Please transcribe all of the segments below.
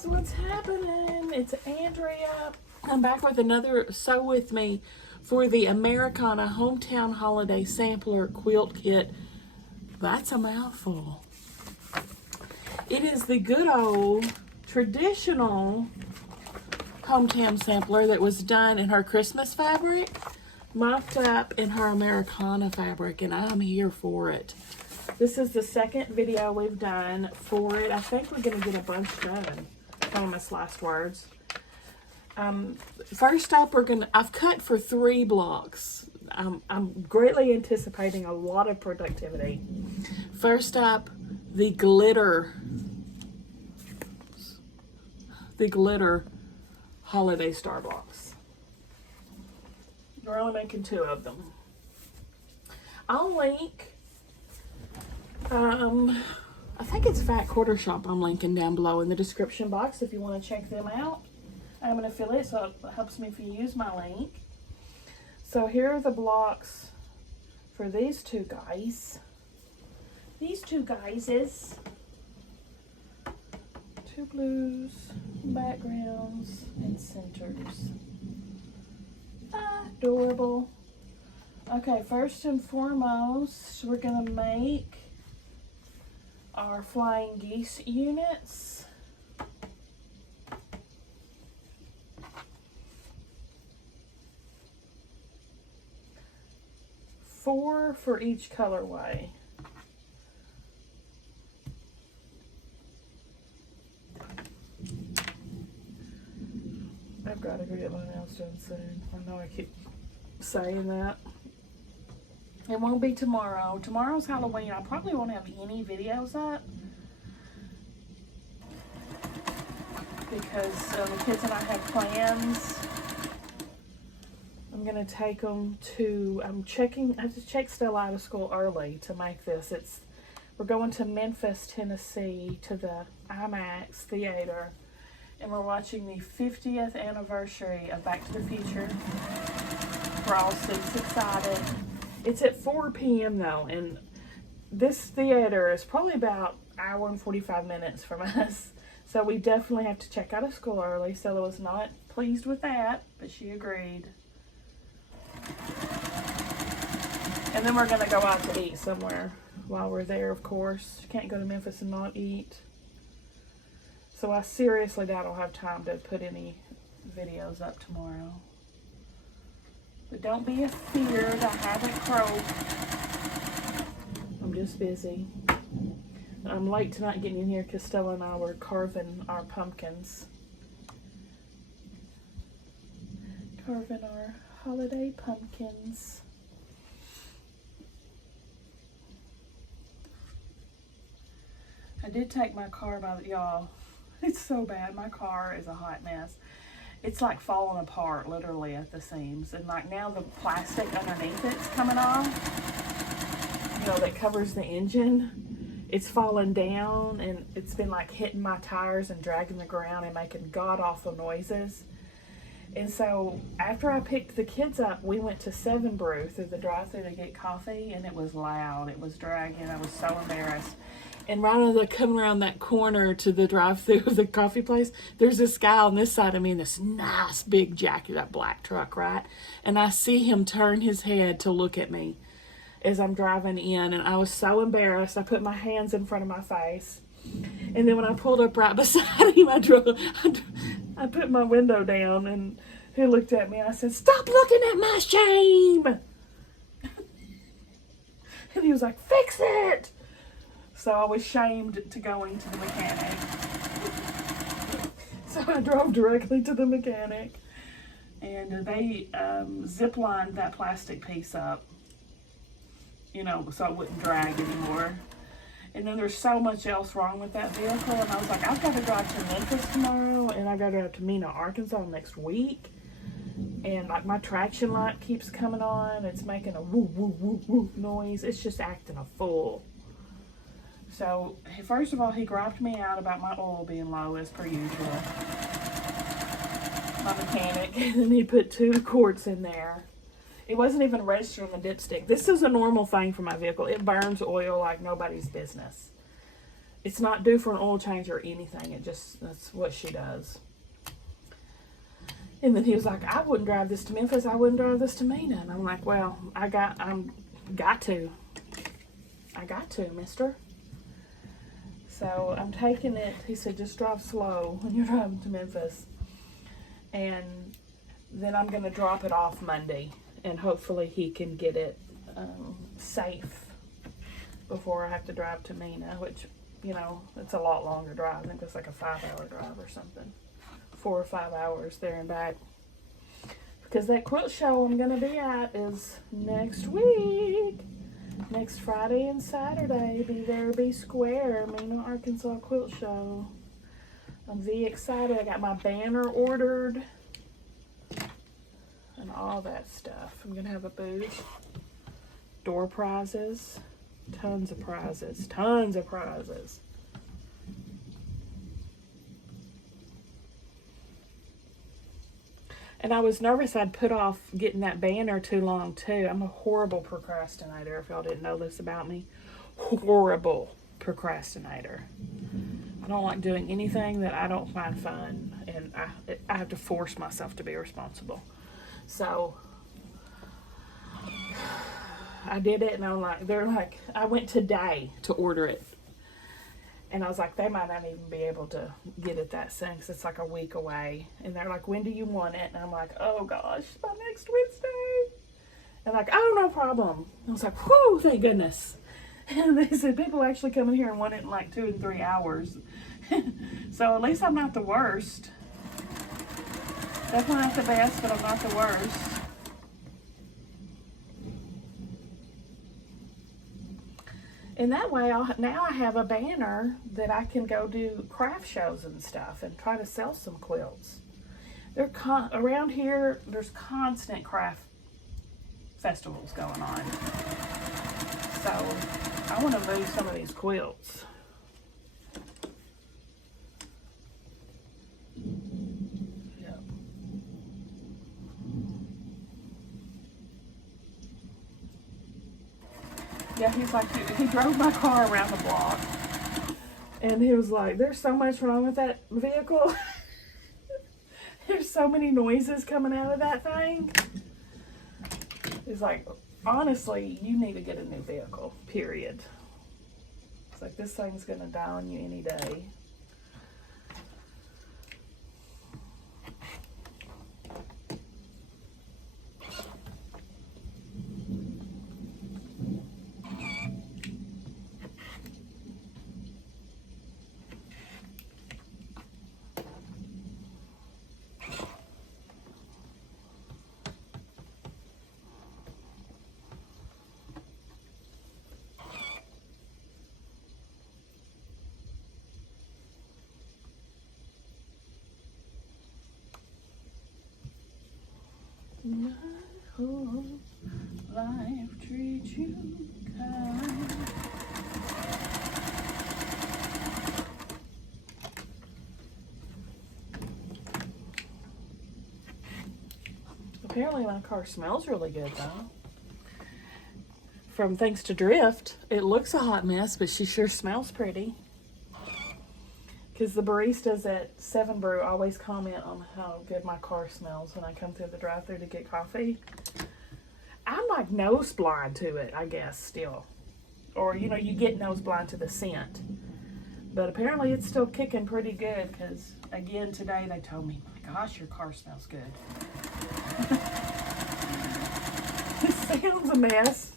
guys, what's happening? It's Andrea. I'm back with another Sew With Me for the Americana Hometown Holiday Sampler Quilt Kit. That's a mouthful. It is the good old traditional hometown sampler that was done in her Christmas fabric, mocked up in her Americana fabric, and I'm here for it. This is the second video we've done for it. I think we're going to get a bunch done. Famous last words. First up, I've cut for 3 blocks. I'm greatly anticipating a lot of productivity. First up, the glitter holiday star blocks. We're only making 2 of them. I'll link, I think it's Fat Quarter Shop I'm linking down below in the description box if you want to check them out. I'm an affiliate, so it helps me if you use my link. So here are the blocks for these 2 guys. These 2 guyses. 2 blues, backgrounds, and centers. Adorable. Okay, first and foremost, we're going to make our flying geese units. Four for each colorway. I've got to go get my nails done soon. I know I keep saying that. It won't be tomorrow. Tomorrow's Halloween. I probably won't have any videos up because the kids and I have plans. I'm going to take them to, I have to check Stella out of school early to make this. We're going to Memphis, Tennessee to the IMAX theater, and we're watching the 50th anniversary of Back to the Future. We're all super excited. It's at 4 p.m. though, and this theater is probably about an hour and 45 minutes from us. So we definitely have to check out of school early. Stella was not pleased with that, but she agreed. And then we're going to go out to eat somewhere while we're there, of course. You can't go to Memphis and not eat. So I seriously doubt I'll have time to put any videos up tomorrow. But don't be afeared, I haven't croaked. I'm just busy. I'm late tonight getting in here because Stella and I were carving our pumpkins. Carving our holiday pumpkins. I did take my car by y'all. It's so bad. My car is a hot mess. It's like falling apart literally at the seams, and like now the plastic underneath it's coming off, you know, that covers the engine, it's falling down, and it's been like hitting my tires and dragging the ground and making god-awful noises. And so after I picked the kids up, we went to 7 Brew through the drive-thru to get coffee, and it was loud, it was dragging, I was so embarrassed. And right as I come around that corner to the drive-thru of the coffee place, there's this guy on this side of me in this nice big jacket, that black truck, right? And I see him turn his head to look at me as I'm driving in, and I was so embarrassed. I put my hands in front of my face. And then when I pulled up right beside him, I put my window down, and he looked at me, and I said, "Stop looking at my shame!" And he was like, "Fix it!" So I was shamed to going to the mechanic. So I drove directly to the mechanic, and they zip-lined that plastic piece up, you know, so it wouldn't drag anymore. And then there's so much else wrong with that vehicle, and I was like, I've got to drive to Memphis tomorrow, and I've got to drive to Mena, Arkansas next week. And like my traction light keeps coming on. It's making a woo, woo, woo, woo noise. It's just acting a fool. So, first of all, he griped me out about my oil being low, as per usual. My mechanic. And then he put 2 quarts in there. It wasn't even registered on the dipstick. This is a normal thing for my vehicle. It burns oil like nobody's business. It's not due for an oil change or anything. That's what she does. And then he was like, I wouldn't drive this to Memphis. I wouldn't drive this to Mina. And I'm like, well, I got to, mister. So I'm taking it. He said, just drive slow when you're driving to Memphis. And then I'm going to drop it off Monday. And hopefully he can get it safe before I have to drive to Mina, which, you know, it's a lot longer drive. I think it's like a 5-hour drive or something. 4 or 5 hours there and back. Because that quilt show I'm going to be at is next week. Next Friday and Saturday. Be there, be square. Mina, Arkansas quilt show. I'm very excited. I got my banner ordered. And all that stuff. I'm going to have a booth. Door prizes. Tons of prizes. Tons of prizes. And I was nervous I'd put off getting that banner too long, too. I'm a horrible procrastinator, if y'all didn't know this about me. Horrible procrastinator. I don't like doing anything that I don't find fun. And I have to force myself to be responsible. So, I did it, and I'm like, I went today to order it. And I was like, they might not even be able to get it that soon because it's like a week away. And they're like, when do you want it? And I'm like, oh gosh, by next Wednesday. And like, oh, no problem. I was like, whew, thank goodness. And they said people actually come in here and want it in like 2 and 3 hours. So at least I'm not the worst. Definitely not the best, but I'm not the worst. And that way, now I have a banner that I can go do craft shows and stuff and try to sell some quilts. Around here, there's constant craft festivals going on. So I want to move some of these quilts. Yeah, he's like, he drove my car around the block. And he was like, there's so much wrong with that vehicle. There's so many noises coming out of that thing. He's like, honestly, you need to get a new vehicle, period. It's like, this thing's going to die on you any day. My whole life treats you kind. Apparently my car smells really good though. From thanks to Drift, it looks a hot mess, but she sure smells pretty. Because the baristas at 7 Brew always comment on how good my car smells when I come through the drive-thru to get coffee. I'm like nose blind to it, I guess, still. Or, you know, you get nose blind to the scent. But apparently it's still kicking pretty good because, again, today they told me, my gosh, your car smells good. It sounds a mess.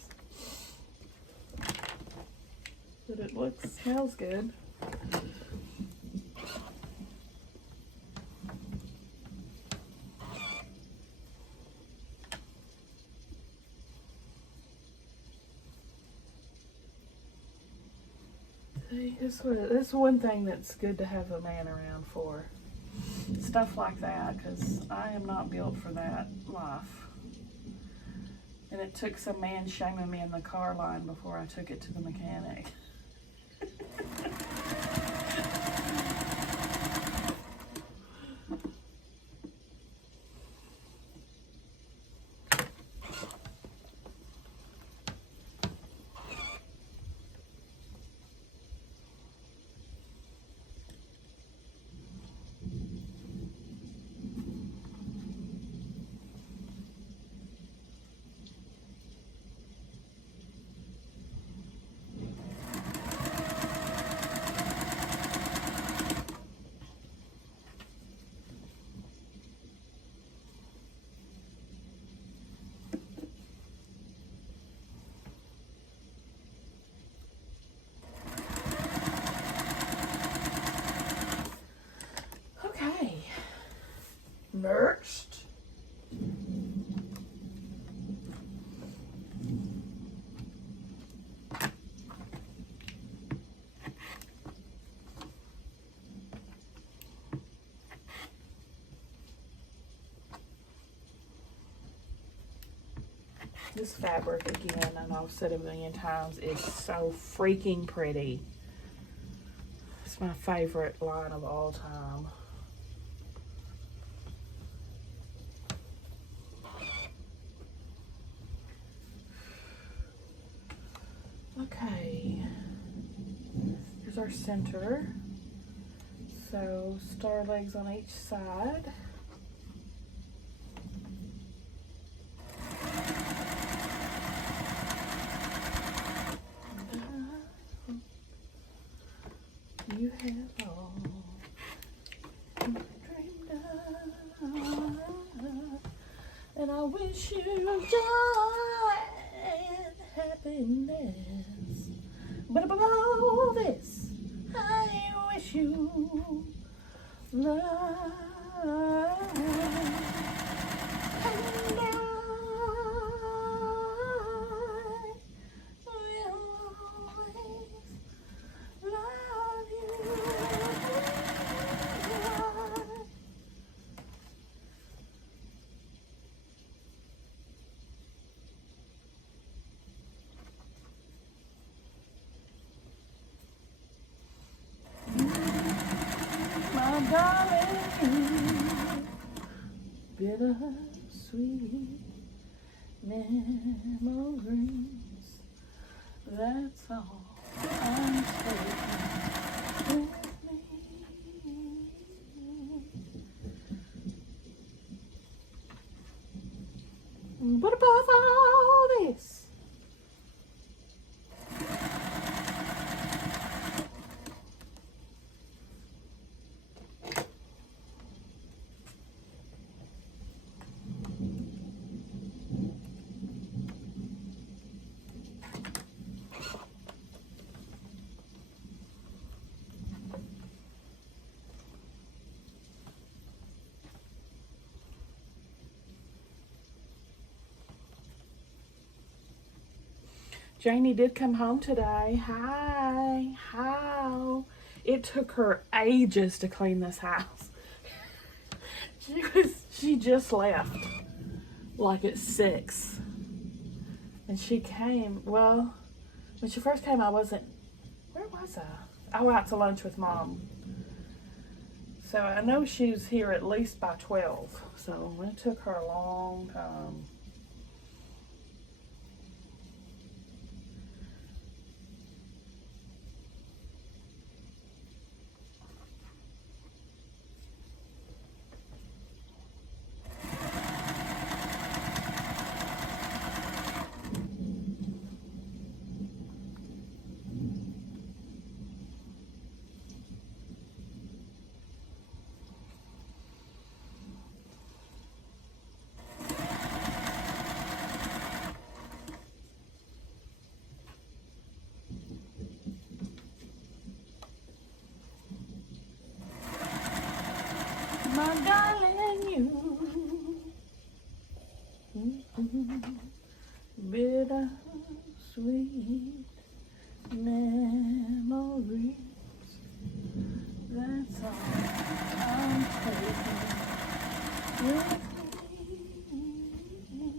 But it smells good. That's one thing that's good to have a man around for. Stuff like that, because I am not built for that life. And it took some man shaming me in the car line before I took it to the mechanic. This fabric, again, I know I've said it a million times, is so freaking pretty. It's my favorite line of all time. Okay, here's our center. So star legs on each side. You have all dreamed of, and I wish you joy and happiness. But above all this, I wish you love. And I will always love you. My darling, bittersweet memories. That's all I'm taking with me. But above all this, Janie did come home today. Hi, how? It took her ages to clean this house. She just left like at 6. And she came, well, when she first came, I wasn't, where was I? I went out to lunch with Mom. So I know she was here at least by 12. So it took her a long time. My darling, you bitter sweet memories. That's all I'm taking with me.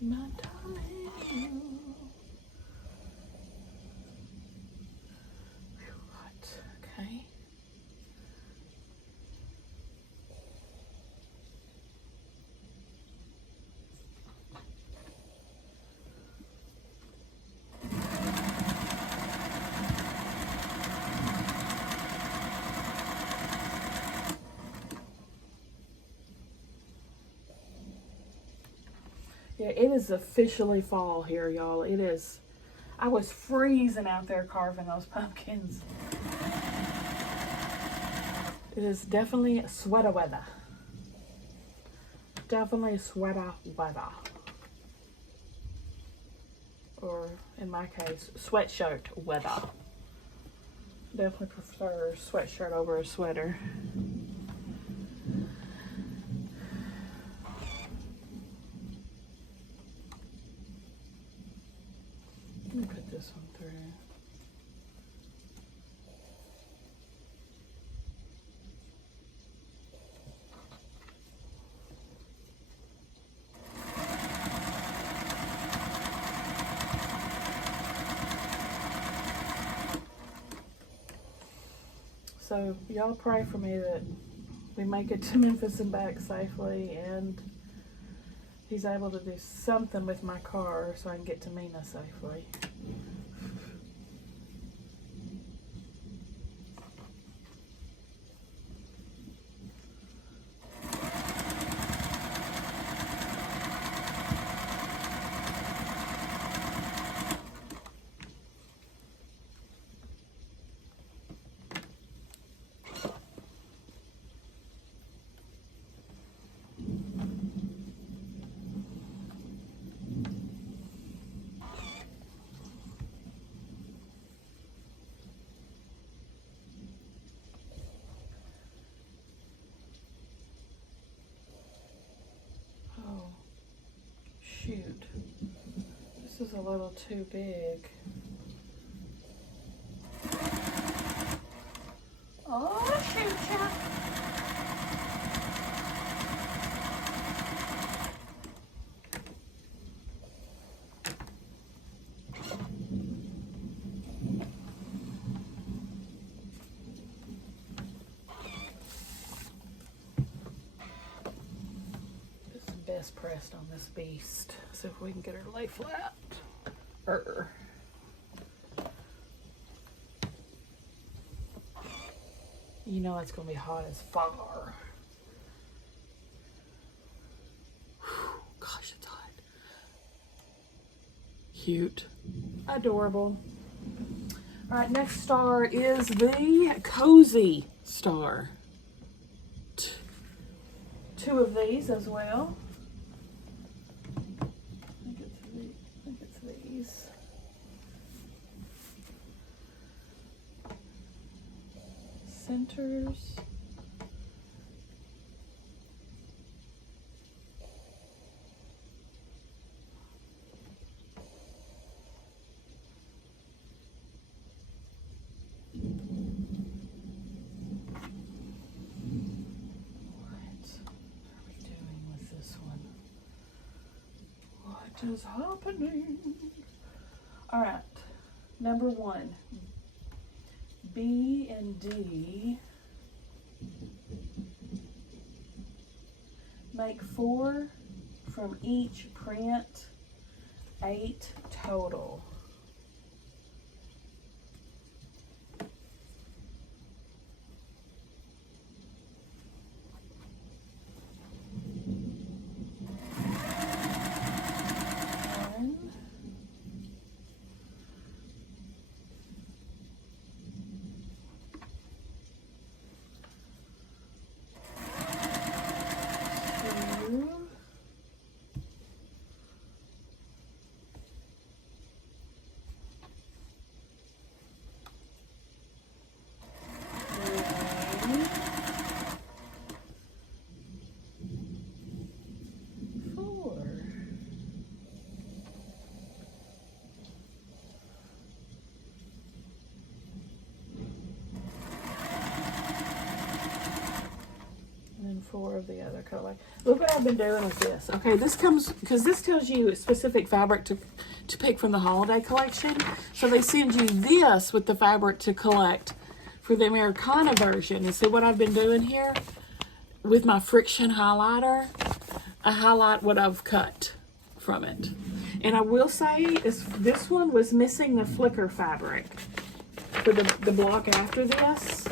My darling, right, okay. Yeah, it is officially fall here, y'all. It is. I was freezing out there carving those pumpkins. It is definitely sweater weather. Definitely sweater weather. Or in my case, sweatshirt weather. Definitely prefer sweatshirt over a sweater. Let me put this one through. So y'all pray for me that we make it to Memphis and back safely, and he's able to do something with my car so I can get to Mina safely. Shoot, this is a little too big. Oh, shoot, ya. Best pressed on this beast. See if we can get her to lay flat. You know it's gonna be hot as far. Whew, gosh, it's hot. Cute. Adorable. All right, next star is the Cozy Star. Two of these as well. I think it's these. Centers. What is happening? All right, number one, B and D make 4 from each print, 8 total. Four of the other color. Look what I've been doing with this. Okay, this comes because this tells you a specific fabric to pick from the holiday collection. So they send you this with the fabric to collect for the Americana version. And so what I've been doing here with my friction highlighter, I highlight what I've cut from it. And I will say this one was missing the flicker fabric for the block after this.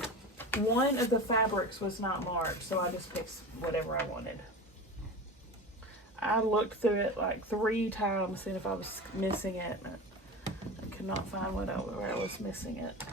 One of the fabrics was not marked, so I just picked whatever I wanted. I looked through it like 3 times, seeing if I was missing it. I could not find where I was missing it.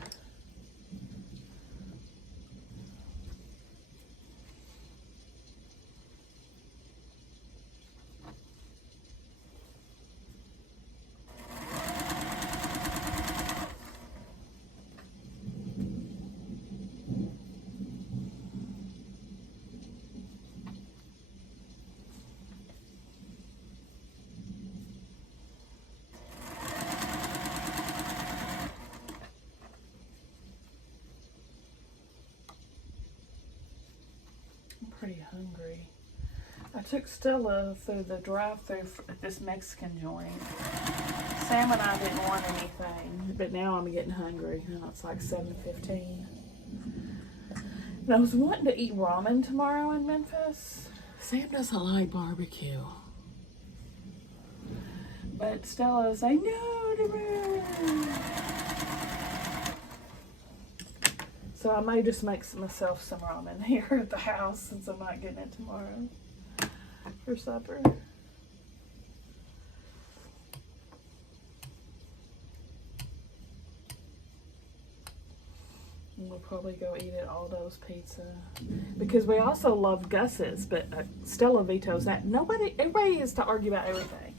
pretty hungry. I took Stella through the drive-thru at this Mexican joint. Sam and I didn't want anything, but now I'm getting hungry. Now it's like 7:15. And I was wanting to eat ramen tomorrow in Memphis. Sam doesn't like barbecue. But Stella's like, no, so I may just make myself some ramen here at the house since I'm not getting it tomorrow for supper. And we'll probably go eat at Aldo's Pizza because we also love Gus's, but Stella vetoes that. Everybody is to argue about everything.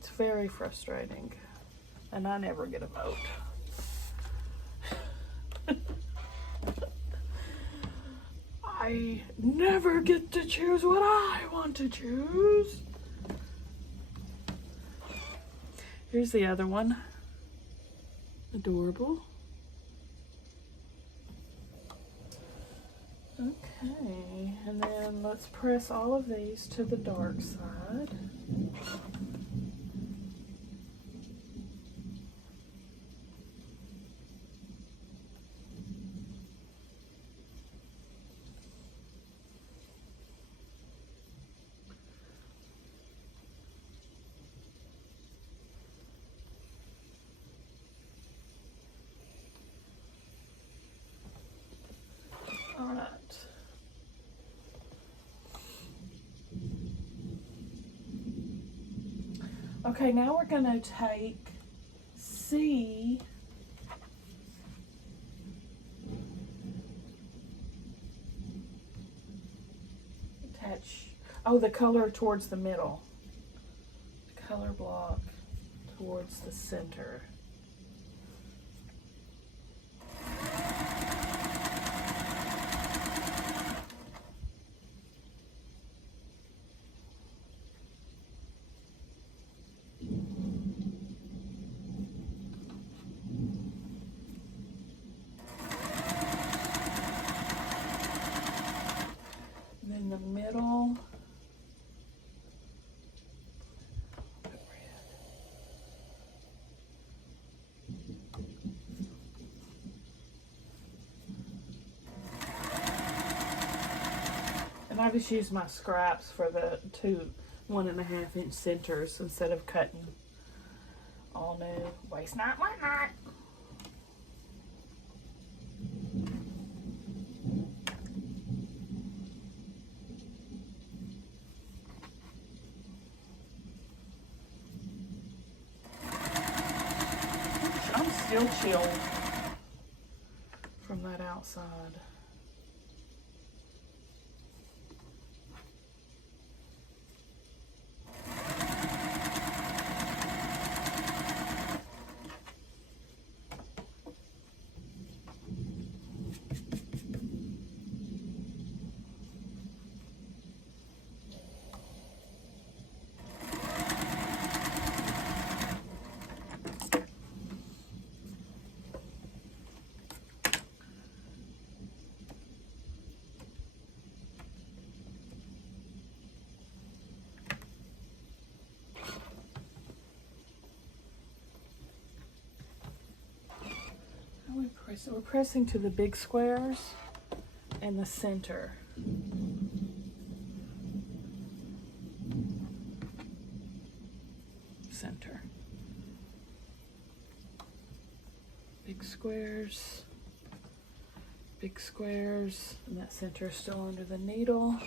It's very frustrating, and I never get a vote. I never get to choose what I want to choose. Here's the other one. Adorable. Okay, and then let's press all of these to the dark side. Okay, now we're going to take C attach, the color towards the middle, color block towards the center. In the middle, and I just use my scraps for the 2 1.5-inch centers instead of cutting all new. Waste not, want not. Still chilled from that outside. So we're pressing to the big squares and the center. Center. Big squares, and that center is still under the needle.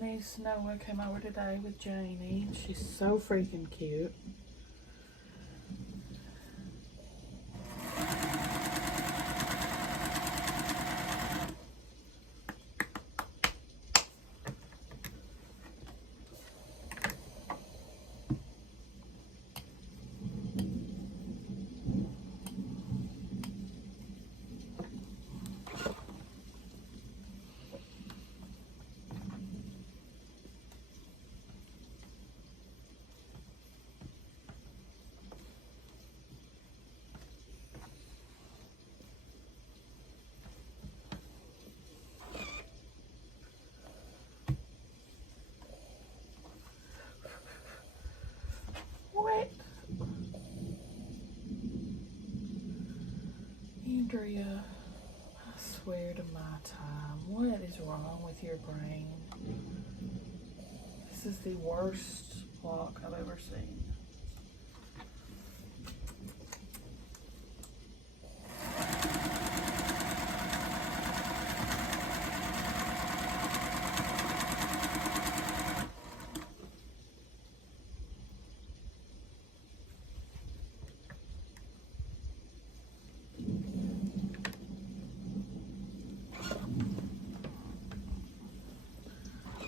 niece Noah came over today with Janie. She's so freaking cute. What? Andrea, I swear to my time, what is wrong with your brain? This is the worst block I've ever seen.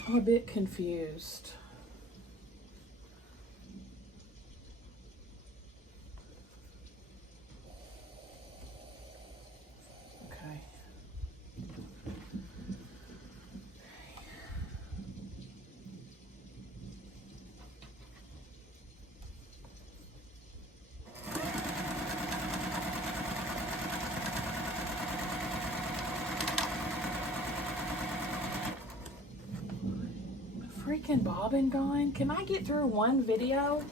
I'm a bit confused. Okay. Freaking bobbin gone. Can I get through one video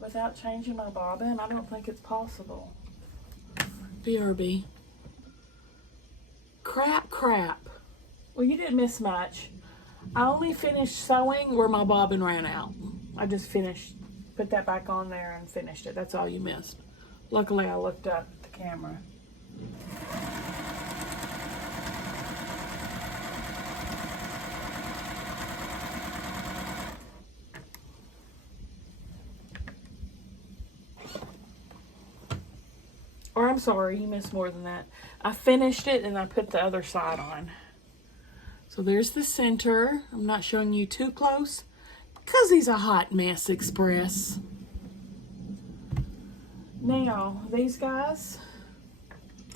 without changing my bobbin? I don't think it's possible. BRB. Crap. Well, you didn't miss much. I only finished sewing where my bobbin ran out. I just finished, put that back on there and finished it. That's all you missed. Luckily, I looked up at the camera. Or I'm sorry, you missed more than that. I finished it and I put the other side on. So there's the center. I'm not showing you too close because he's a hot mess express. Now, these guys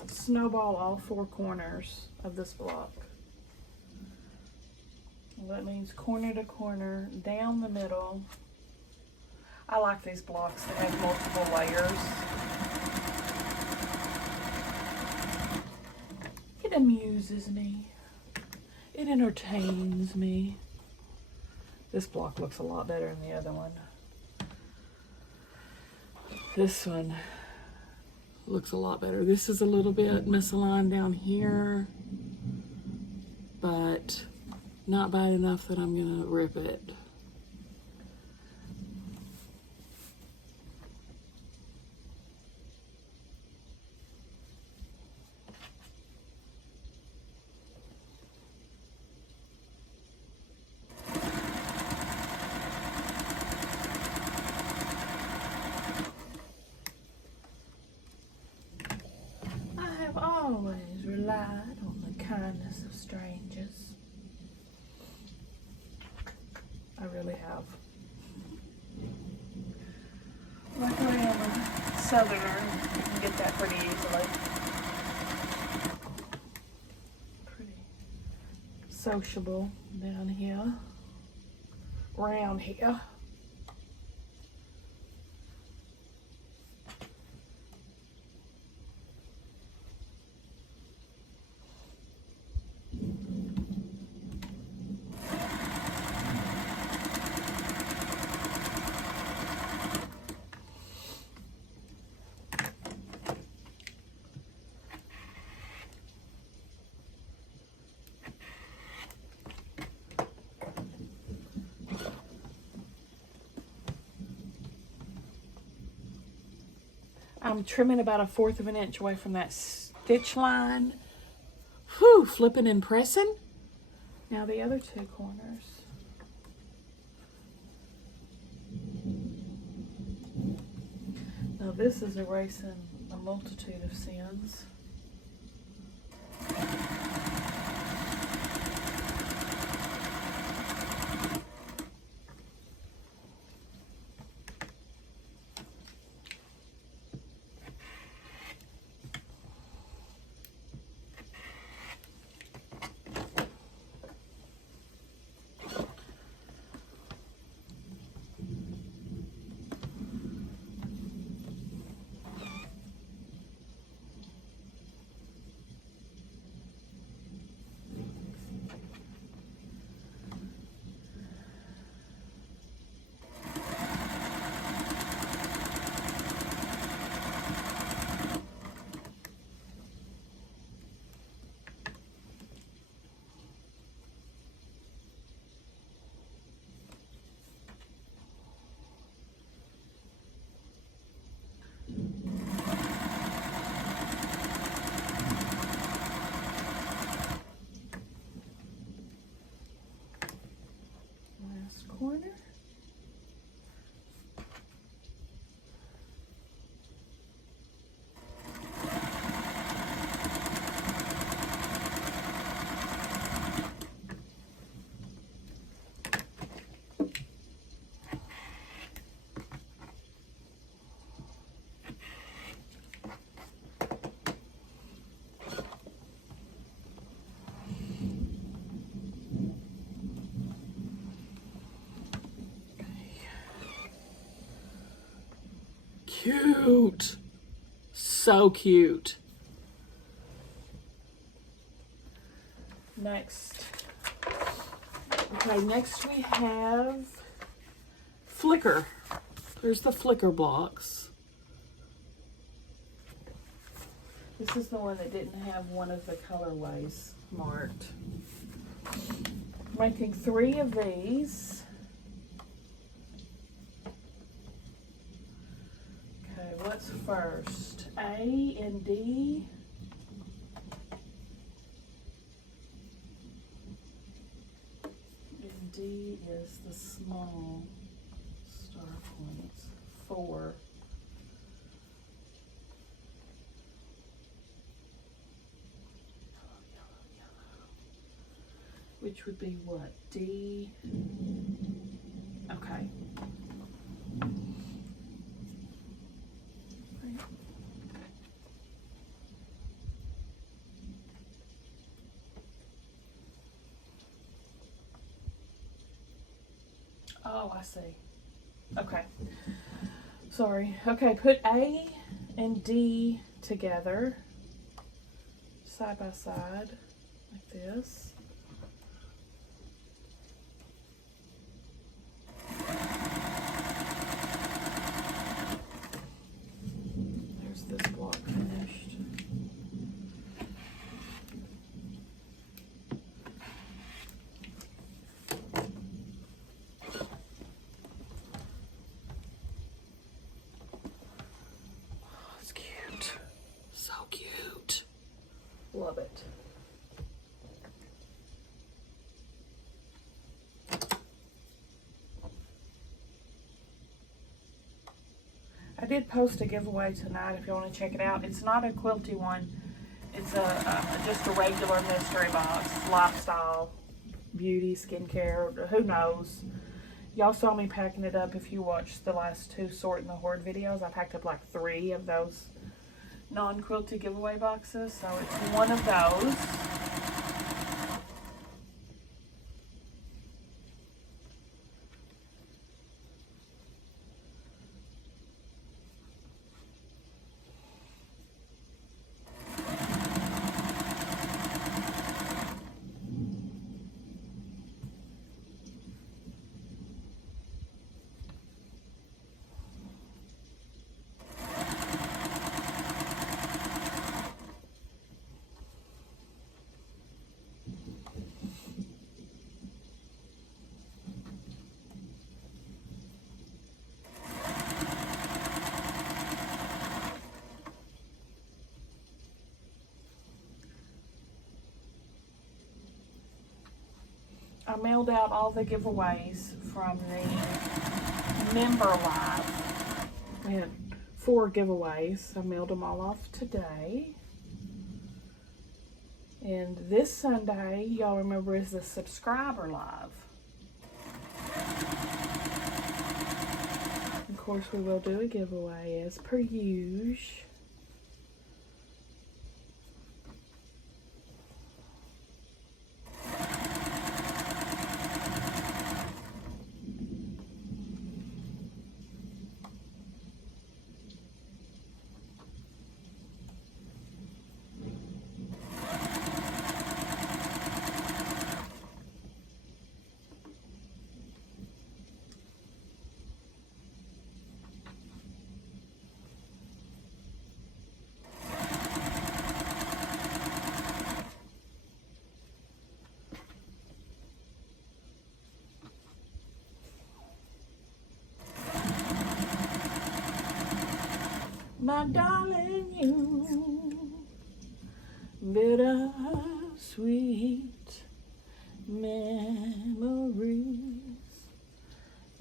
snowball all four corners of this block. Well, that means corner to corner, down the middle. I like these blocks that have multiple layers. It amuses me. It entertains me. This block looks a lot better than the other one. This one looks a lot better. This is a little bit misaligned down here, but not bad enough that I'm gonna rip it. Always relied on the kindness of strangers. I really have. Luckily I'm a southerner, you can get that pretty easily. Pretty sociable down here, around here. I'm trimming about 1/4 of an inch away from that stitch line. Whew, flipping and pressing. Now the other two corners. this is erasing a multitude of sins. Corner. Cute. So cute. Next. Okay, next we have Flicker. There's the Flicker blocks. This is the one that didn't have one of the colorways marked. Making 3 of these. Okay, what's first? A and D. And D is the small star points. 4. Which would be what? D. Okay. Oh, I see. Okay. Sorry. Okay, put A and D together, side by side, like this. There's this block finished. It's cute. So cute. Love it. I did post a giveaway tonight if you want to check it out. It's not a quilty one. It's just a regular mystery box. Lifestyle, beauty, skincare, who knows. Y'all saw me packing it up if you watched the last 2 Sort in the Hoard videos. I packed up like 3 of those non-quilty giveaway boxes. So it's one of those. I mailed out all the giveaways from the member live. We had 4 giveaways. I mailed them all off today. And this Sunday, y'all remember, is the subscriber live. Of course, we will do a giveaway as per usual. My darling, you bittersweet memories.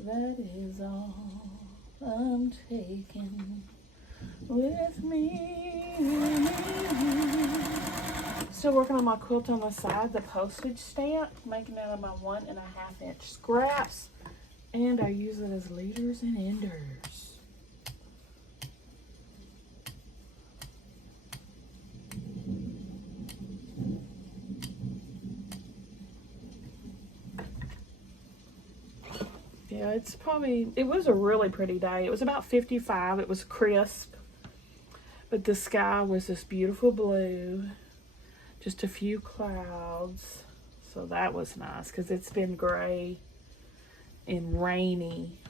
That is all I'm taking with me. Still working on my quilt on the side, the postage stamp, making it out of my 1.5 inch scraps, and I use it as leaders and enders. Yeah, it was a really pretty day. It was about 55. It was crisp, but the sky was this beautiful blue, just a few clouds. So that was nice because it's been gray and rainy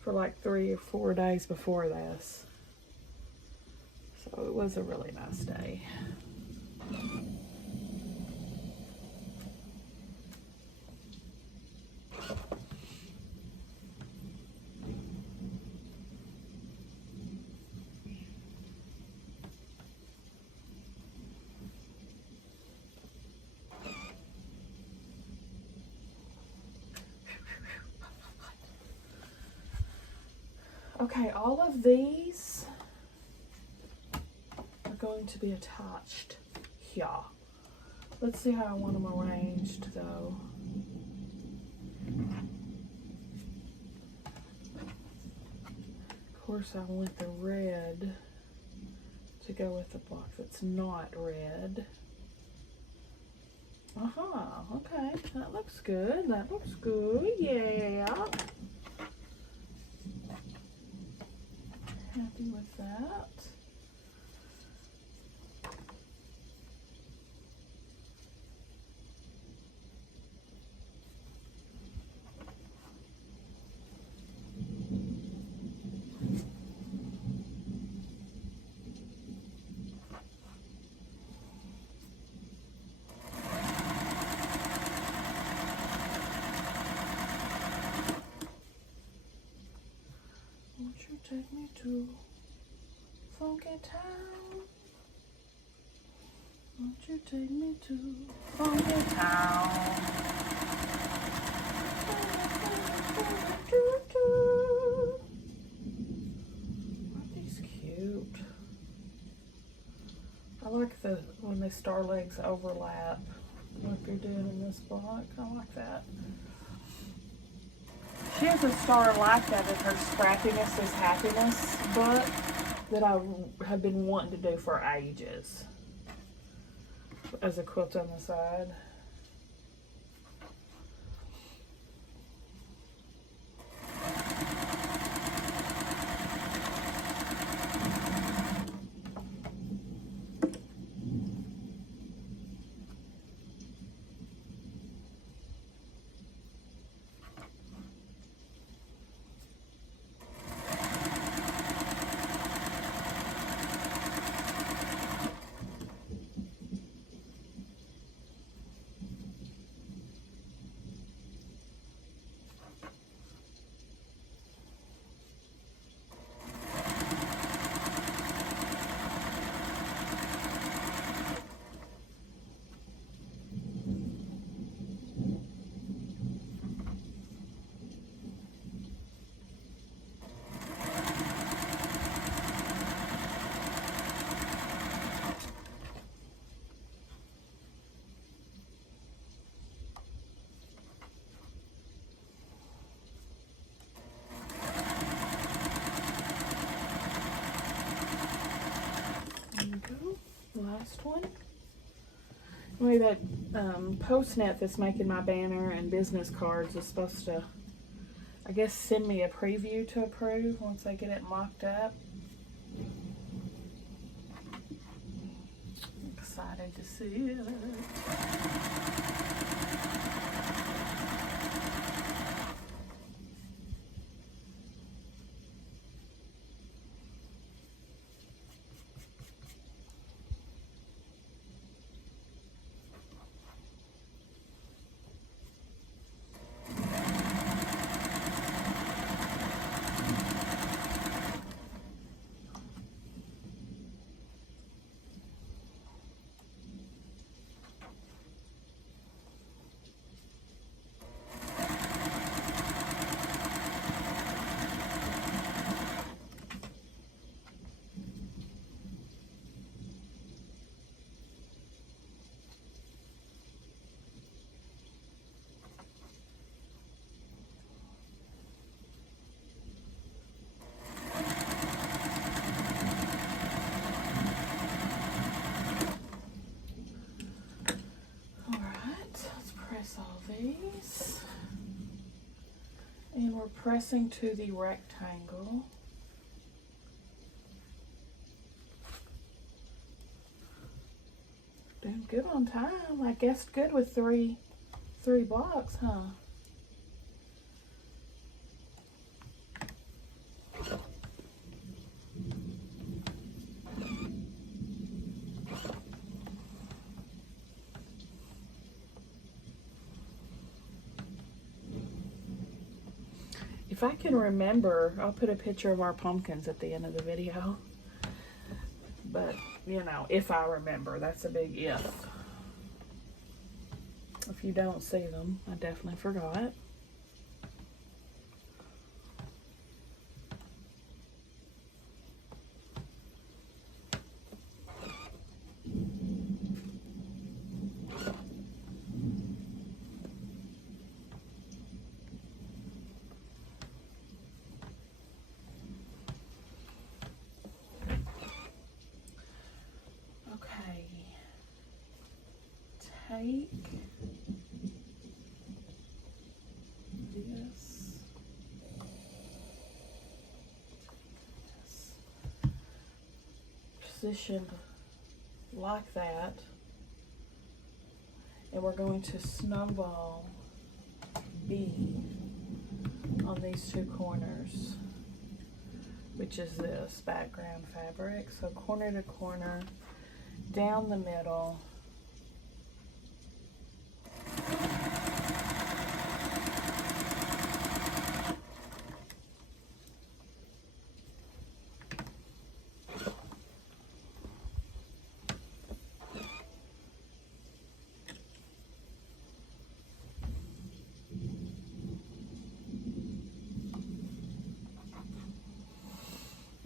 for like 3 or 4 days before this. So it was a really nice day. Okay, all of these are going to be attached here. Let's see how I want them arranged though. Of course, I want the red to go with the block that's not red. Okay, that looks good. That looks good, yeah. Happy with that. Won't you take me to Funky Town? Won't you take me to Funky Town? Aren't these cute? I like when the star legs overlap, like you're doing in this block. I like that. She has a star like that in her Scrappiness is Happiness book that I have been wanting to do for ages as a quilt on the side. last one. Anyway, that post-net that's making my banner and business cards is supposed to, I guess, send me a preview to approve once I get it mocked up. I'm excited to see it. All these, and we're pressing to the rectangle. Doing good on time. I guess good with three blocks, huh? If I can remember, I'll put a picture of our pumpkins at the end of the video. But, you know, if I remember, that's a big if. If you don't see them, I definitely forgot. Take this, positioned like that, and we're going to snowball B on these two corners, which is this background fabric. So corner to corner, down the middle.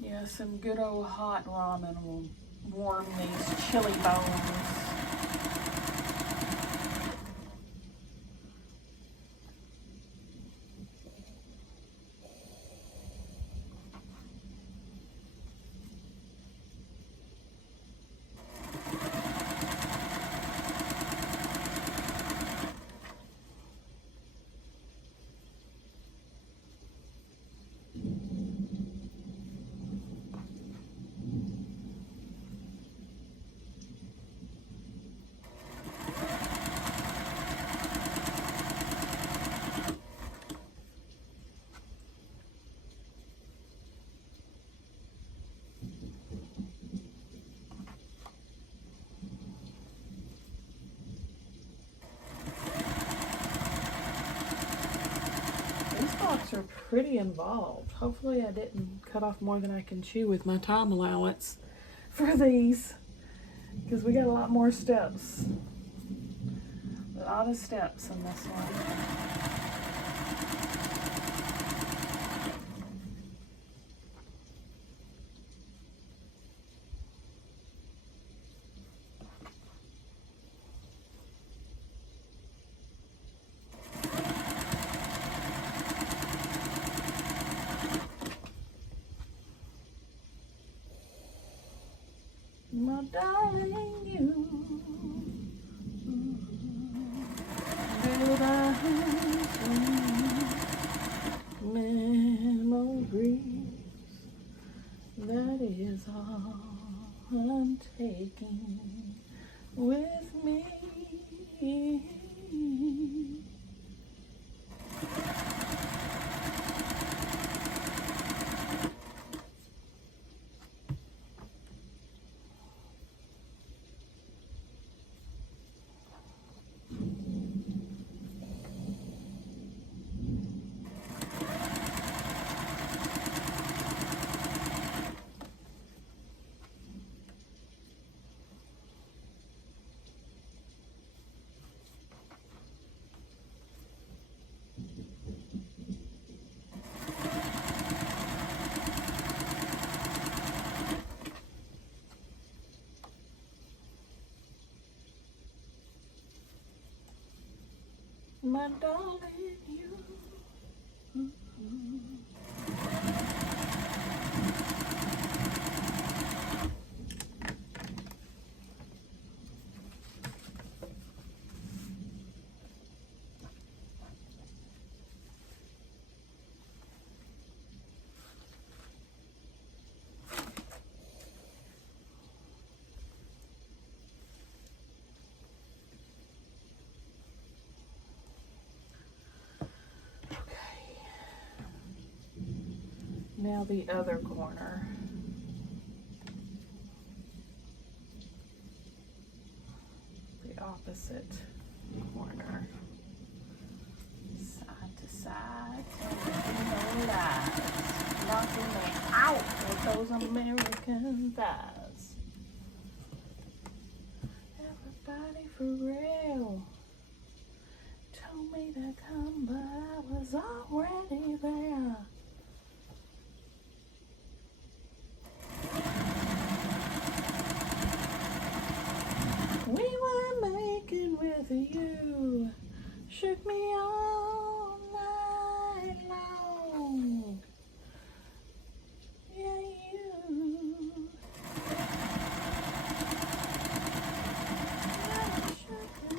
Yeah, some good old hot ramen will warm these chili bones. Are pretty involved. Hopefully I didn't cut off more than I can chew with my time allowance for these, because we got a lot more steps. A lot of steps in this one. My darling, you. Build our house on memories. That is all I'm taking with me. My darling, you. Now the other corner. The opposite corner. Side to side. Telling no lies. Knocking me out with those American thighs. Everybody for real told me to come, but I was already there. We were making with you, shook me all night long. Yeah, you. Shook me.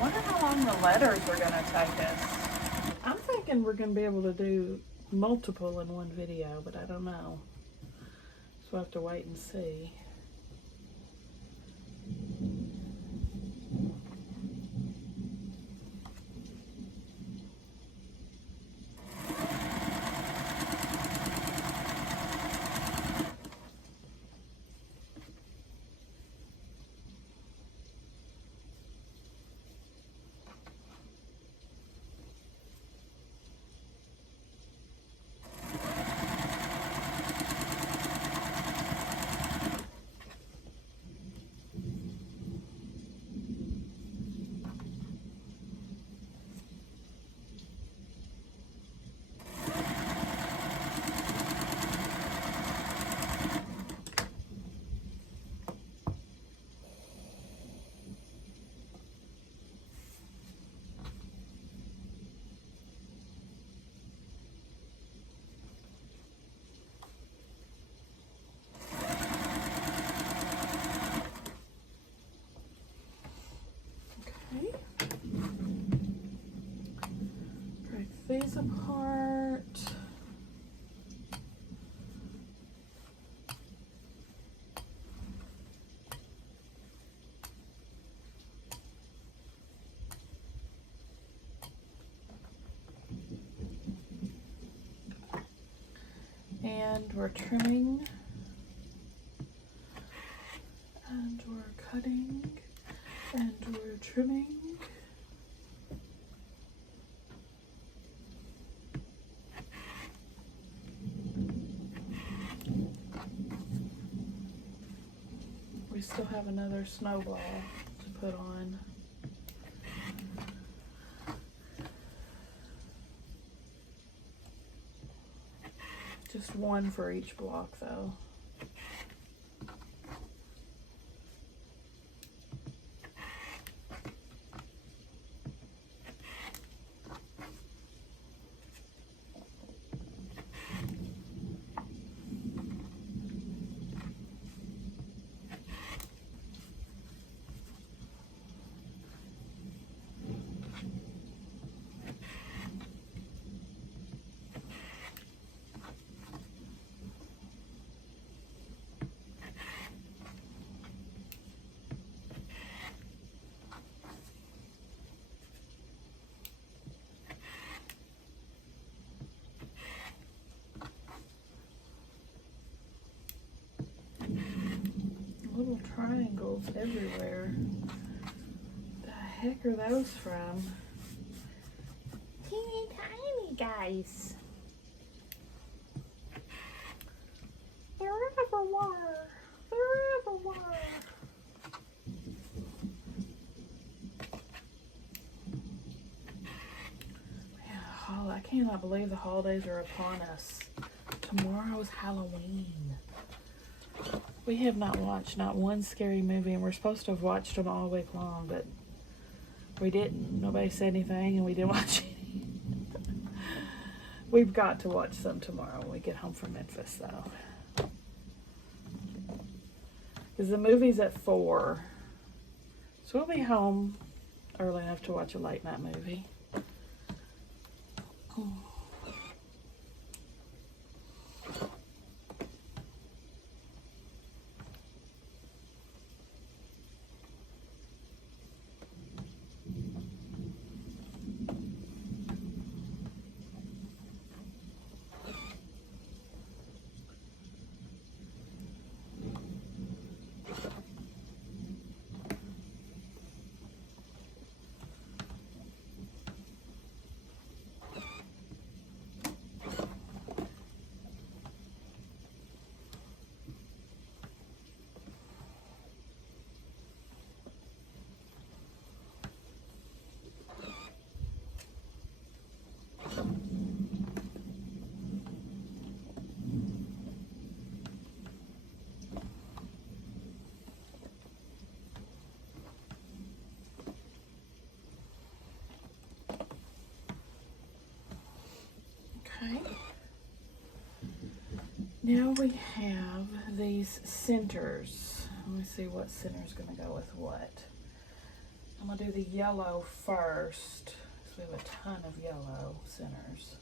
Wonder how long the letters are gonna take us. I'm thinking we're gonna be able to do multiple in one video, but I don't know. So we'll have to wait and see. this apart. And we're trimming, and we're cutting, and we're trimming. We still have another snowball to put on. Just one for each block though. Little triangles everywhere. The heck are those from? Teeny tiny guys. They're everywhere. They're everywhere. Yeah, I cannot believe the holidays are upon us. Tomorrow's Halloween. We have not watched not one scary movie, and we're supposed to have watched them all week long, but we didn't. Nobody said anything, and we didn't watch any. We've got to watch some tomorrow when we get home from Memphis, though. Because the movie's at 4. So we'll be home early enough to watch a late night movie. Oh. Okay. Now we have these centers. Let me see what center is going to go with what. I'm going to do the yellow first, because we have a ton of yellow centers.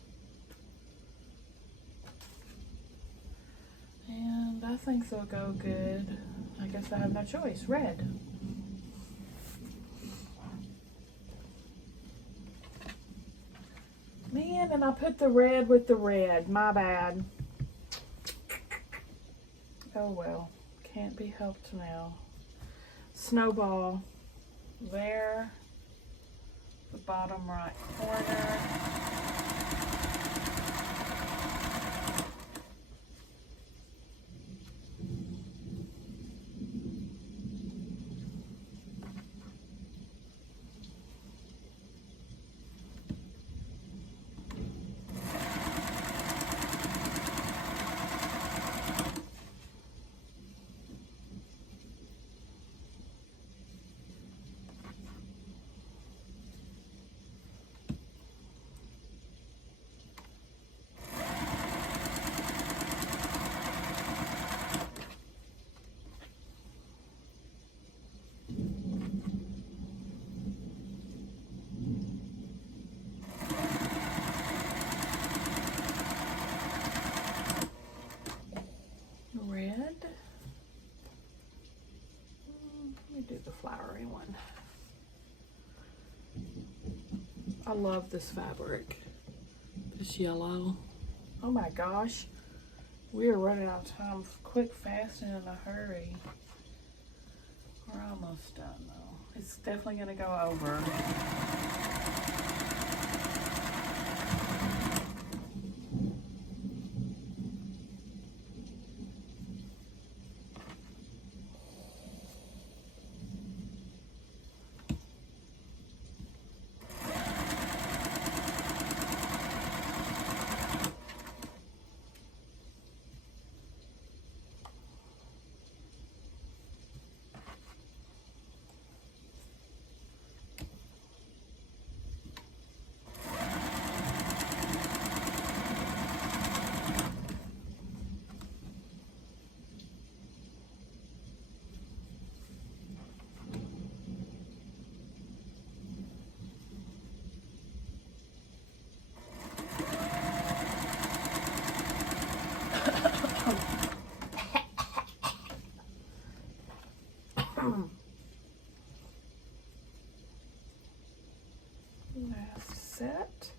And I think they'll go good. I guess I have no choice. Red. Man, and I put the red with the red. My bad. Oh well. Can't be helped now. Snowball there. The bottom right corner. me do the flowery one. I love this fabric. This yellow. Oh my gosh. We are running out of time. Quick, fast, and in a hurry. We're almost done though. It's definitely going to go over. Last set.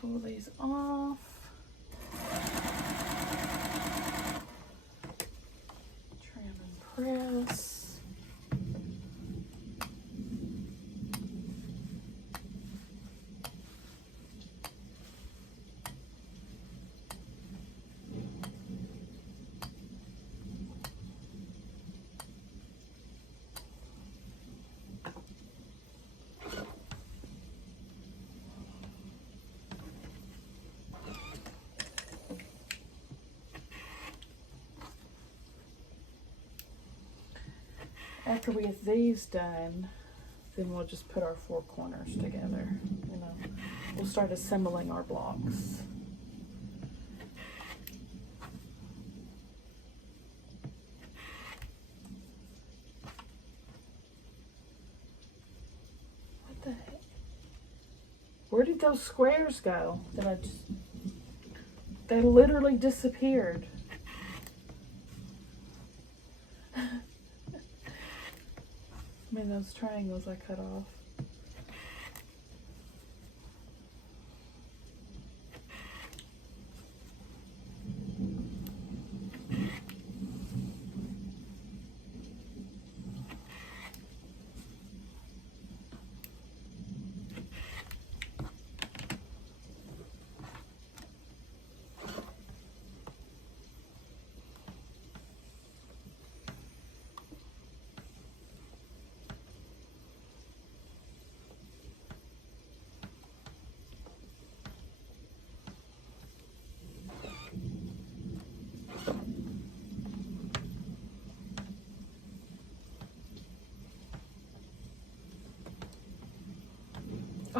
Pull these off. Trim and press. After we get these done, then we'll just put our four corners together. You know, we'll start assembling our blocks. What the heck? Where did those squares go? They literally disappeared. I mean, those triangles I cut off.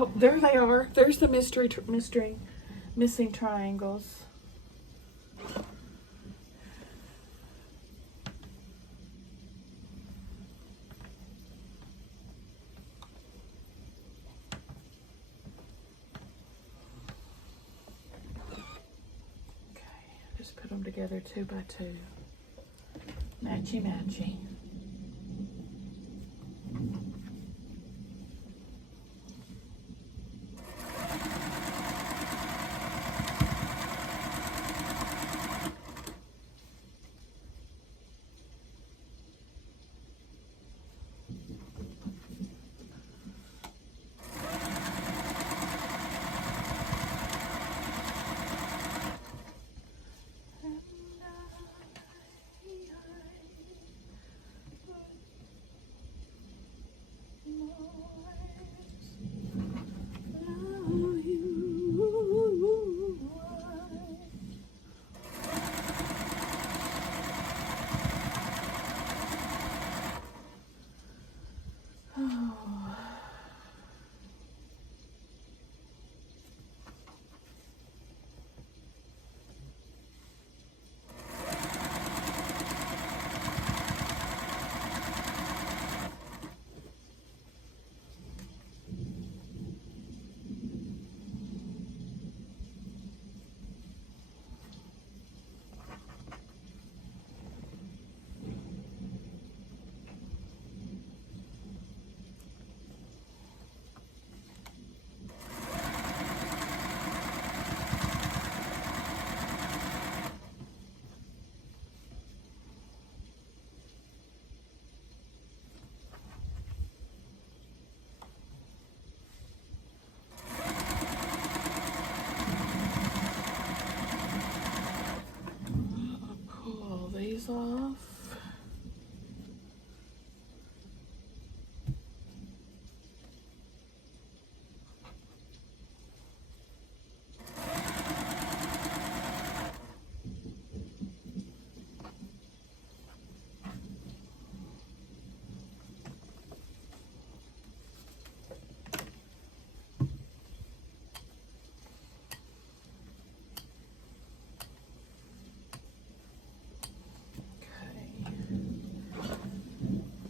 Oh, there they are. There's the missing triangles. Okay, just put them together 2 by 2. Matchy matchy. These off.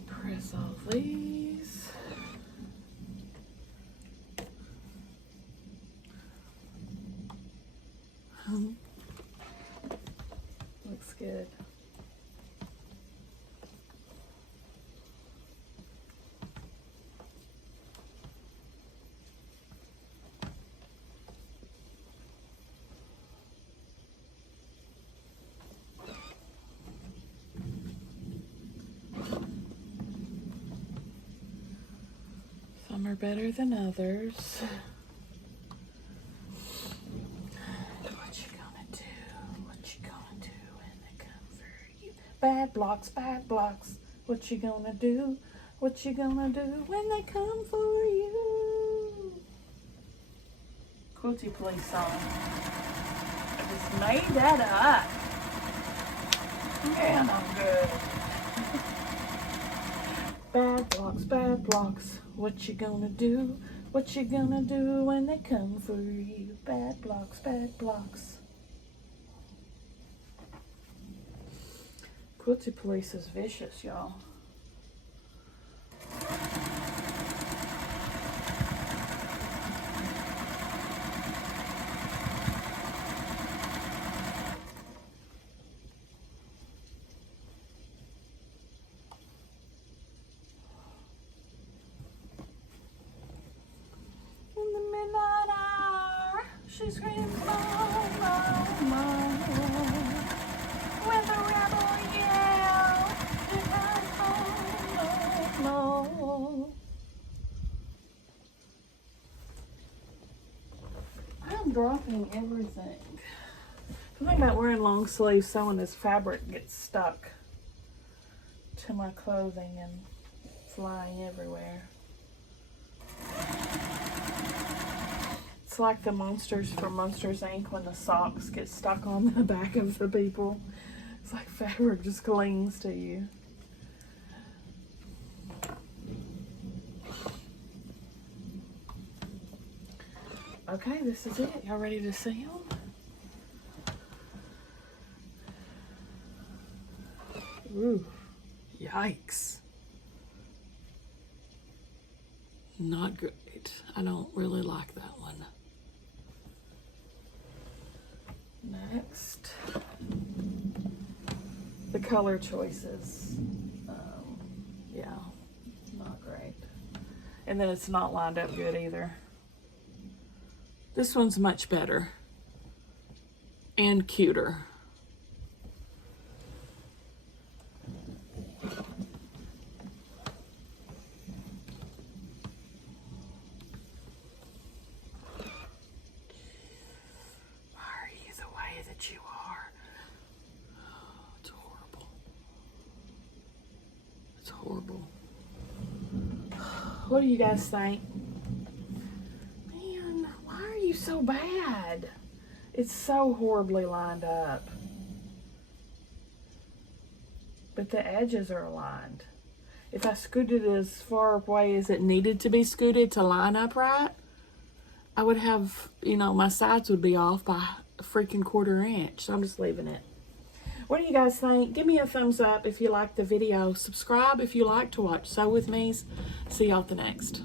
Press all these. Looks good. Some are better than others. What you gonna do? What you gonna do when they come for you? Bad blocks, bad blocks. What you gonna do? What you gonna do when they come for you? Quilty Police song. I just made that up. And I'm good. Bad blocks, bad blocks. What you gonna do? What you gonna do when they come for you? Bad blocks, bad blocks. Quilty Police is vicious, y'all. In the midnight hour, she screams, "Mo, mo, mo." When the rebel yell, she cries, "Oh, no, no." I'm dropping everything. The thing about wearing long sleeves sewing is fabric gets stuck to my clothing and flying everywhere. It's like the monsters from Monsters Inc. when the socks get stuck on the back of the people. It's like fabric just clings to you. Okay, this is it. Y'all ready to see them? Ooh, yikes. Not great. I don't really like that one. Next, the color choices. Yeah, not great. And then it's not lined up good either. This one's much better and cuter. You are. Oh, it's horrible. It's horrible. What do you guys think? Man, why are you so bad? It's so horribly lined up. But the edges are aligned. if I scooted it as far away as it needed to be scooted to line up right, I would have, you know, my sides would be off by a freaking 1/4 inch. So I'm just leaving it. What do you guys think? Give me a thumbs up if you liked the video. Subscribe if you like to watch Sew With Me's. See y'all at the next.